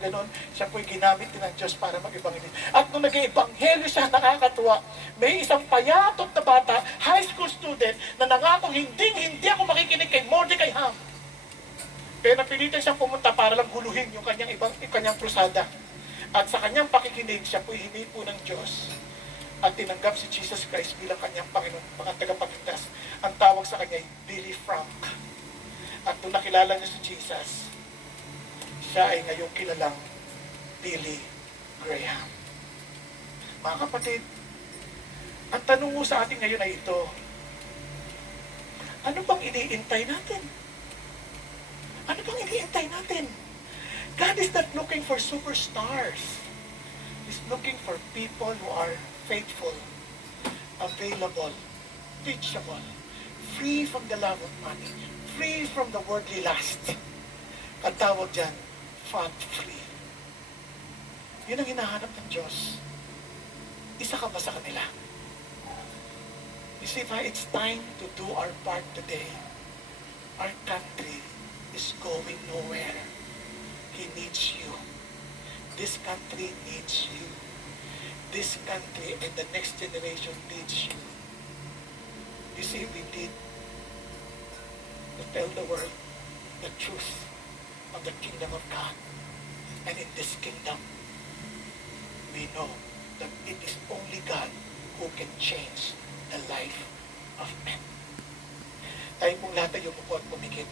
Ganon, siya po'y ginamit din ng Diyos para mag-ebanghelyo. At nung nag-ebanghelyo siya, nakakatuwa, may isang payatot na bata, high school student, na nangako, hindi ako makikinig kay Mordecai Ham. Kaya napilitan siyang pumunta para lang guluhin yung kanyang krusada. At sa kanyang pakikinig, siya po'y hinipo ng Diyos. At tinanggap si Jesus Christ bilang kanyang Panginoon, mga tagapagligtas. Ang tawag sa kanya ay Billy Frank. At nung nakilala niya si Jesus, siya ay ngayong kilalang Billy Graham. Mga kapatid, ang tanong mo sa atin ngayon ay ito, ano bang iniintay natin? Ano bang iniintay natin? God is not looking for superstars. He's looking for people who are faithful, available, teachable, free from the love of money, free from the worldly lust. Ang tawag dyan, fat-free. Yun ang hinahanap ng Diyos. Isa ka ba sa kanila? You see, it's time to do our part today. Our country is going nowhere. He needs you. This country needs you. This country and the next generation needs you. You see, we need to tell the world the truth of the kingdom of God. And in this kingdom, we know that it is only God who can change the life of men. Tayo pong lahat ay umupo at pumikit.